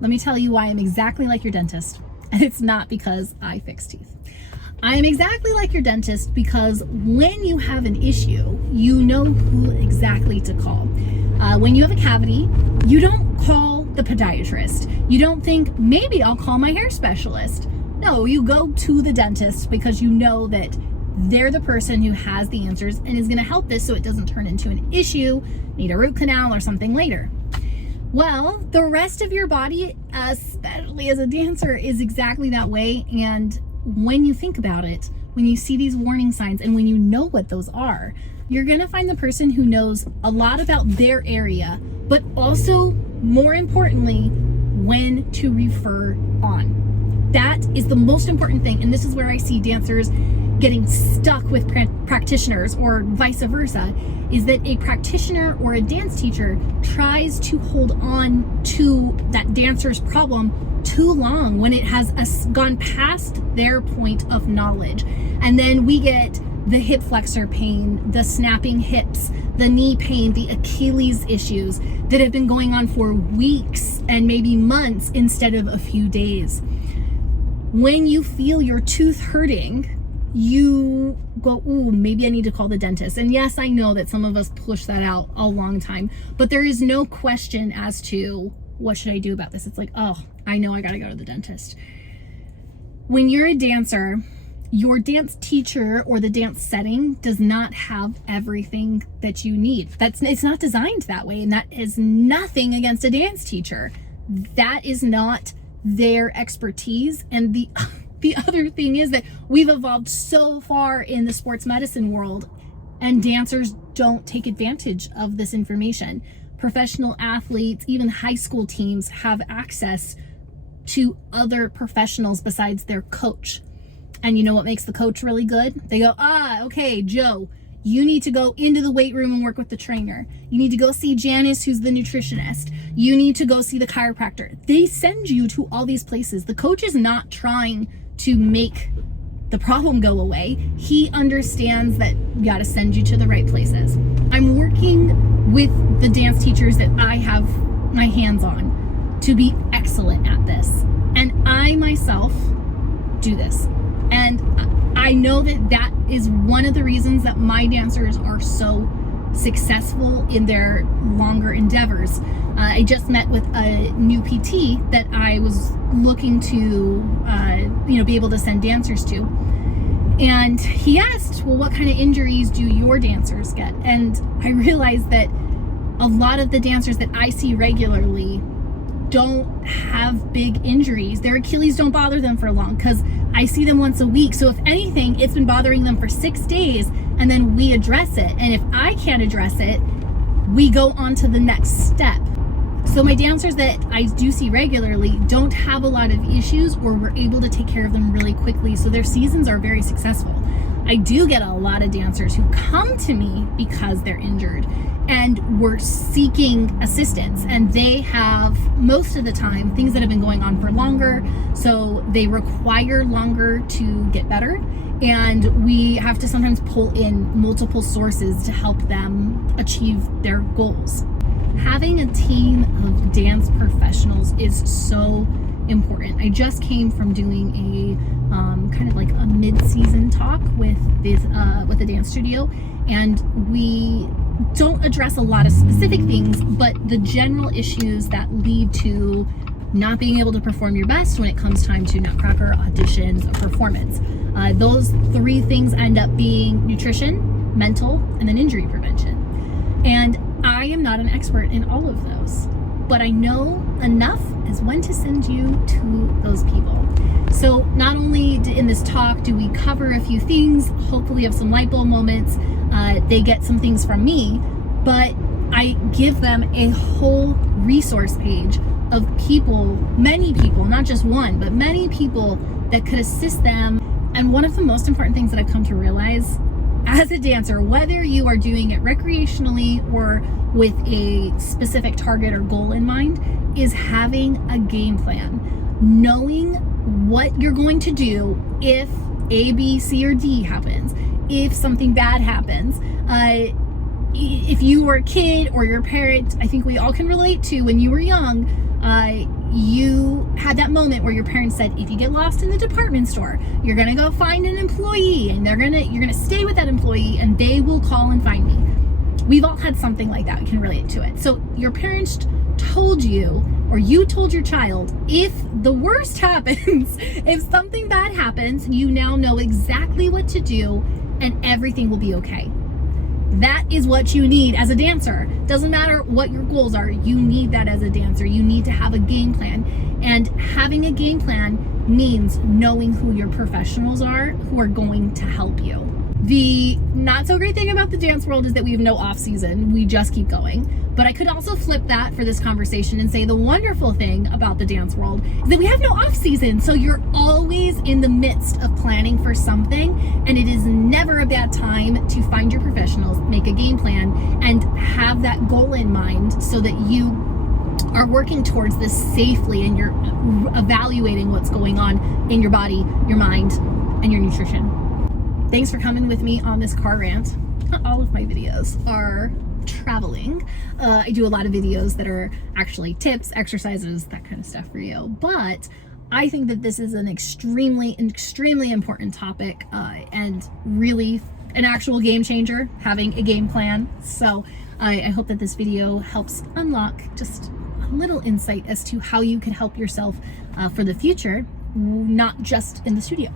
let me tell you why I'm exactly like your dentist. And it's not because I fix teeth. I'm exactly like your dentist because when you have an issue, you know who exactly to call. When you have a cavity, you don't call the podiatrist. You don't think, maybe I'll call my hair specialist. No, you go to the dentist because you know that they're the person who has the answers and is going to help this so it doesn't turn into an issue, need a root canal or something later. Well, the rest of your body, especially as a dancer, is exactly that way. And when you think about it, when you see these warning signs and when you know what those are, you're going to find the person who knows a lot about their area, but also, more importantly, when to refer on. That is the most important thing. And this is where I see dancers getting stuck with practitioners or vice versa, is that a practitioner or a dance teacher tries to hold on to that dancer's problem too long when it has gone past their point of knowledge. And then we get the hip flexor pain, the snapping hips, the knee pain, the Achilles issues that have been going on for weeks and maybe months instead of a few days. When you feel your tooth hurting, you go, ooh, maybe I need to call the dentist. And yes, I know that some of us push that out a long time, but there is no question as to what should I do about this. It's like, oh, I know I got to go to the dentist. When you're a dancer, your dance teacher or the dance setting does not have everything that you need. It's not designed that way. And that is nothing against a dance teacher. That is not their expertise. And the other thing is that we've evolved so far in the sports medicine world, and dancers don't take advantage of this information. Professional athletes, even high school teams, have access to other professionals besides their coach. And you know what makes the coach really good? They go, okay, Joe, you need to go into the weight room and work with the trainer. You need to go see Janice, who's the nutritionist. You need to go see the chiropractor. They send you to all these places. The coach is not trying to make the problem go away. He understands that we got to send you to the right places. I'm working with the dance teachers that I have my hands on to be excellent at this. And I myself do this. And I know that that is one of the reasons that my dancers are so successful in their longer endeavors. I just met with a new PT that I was looking to, be able to send dancers to. And he asked, well, what kind of injuries do your dancers get? And I realized that a lot of the dancers that I see regularly don't have big injuries. Their Achilles don't bother them for long because I see them once a week. So if anything, it's been bothering them for 6 days, and then we address it. And if I can't address it, we go on to the next step. So my dancers that I do see regularly don't have a lot of issues, or we're able to take care of them really quickly. So their seasons are very successful. I do get a lot of dancers who come to me because they're injured and we're seeking assistance, and they have, most of the time, things that have been going on for longer, so they require longer to get better, and we have to sometimes pull in multiple sources to help them achieve their goals. Having a team of dance professionals is so important. I just came from doing a kind of like a mid-season talk with a dance studio, and we don't address a lot of specific things, but the general issues that lead to not being able to perform your best when it comes time to Nutcracker, auditions, or performance. Those 3 things end up being nutrition, mental, and then injury prevention. And I am not an expert in all of those, but I know enough as when to send you to those people. So not only in this talk do we cover a few things, hopefully have some light bulb moments, they get some things from me, but I give them a whole resource page of people, many people, not just one, but many people that could assist them. And one of the most important things that I've come to realize as a dancer, whether you are doing it recreationally or with a specific target or goal in mind, is having a game plan. Knowing what you're going to do if A, B, C, or D happens, if something bad happens. If you were a kid or your parent, I think we all can relate to when you were young, you had that moment where your parents said, if you get lost in the department store, you're gonna go find an employee and you're gonna stay with that employee and they will call and find me. We've all had something like that. We can relate to it. So your parents told you, or you told your child, if the worst happens, if something bad happens, you now know exactly what to do and everything will be okay. That is what you need as a dancer. Doesn't matter what your goals are, you need that as a dancer. You need to have a game plan. And having a game plan means knowing who your professionals are who are going to help you. The not so great thing about the dance world is that we have no off season. We just keep going. But I could also flip that for this conversation and say the wonderful thing about the dance world is that we have no off season. So you're always in the midst of planning for something, and it is never a bad time to find your professionals, make a game plan, and have that goal in mind so that you are working towards this safely and you're evaluating what's going on in your body, your mind, and your nutrition. Thanks for coming with me on this car rant. Not all of my videos are traveling. I do a lot of videos that are actually tips, exercises, that kind of stuff for you. But I think that this is an extremely important topic and really an actual game changer, having a game plan. So I hope that this video helps unlock just a little insight as to how you can help yourself for the future, not just in the studio.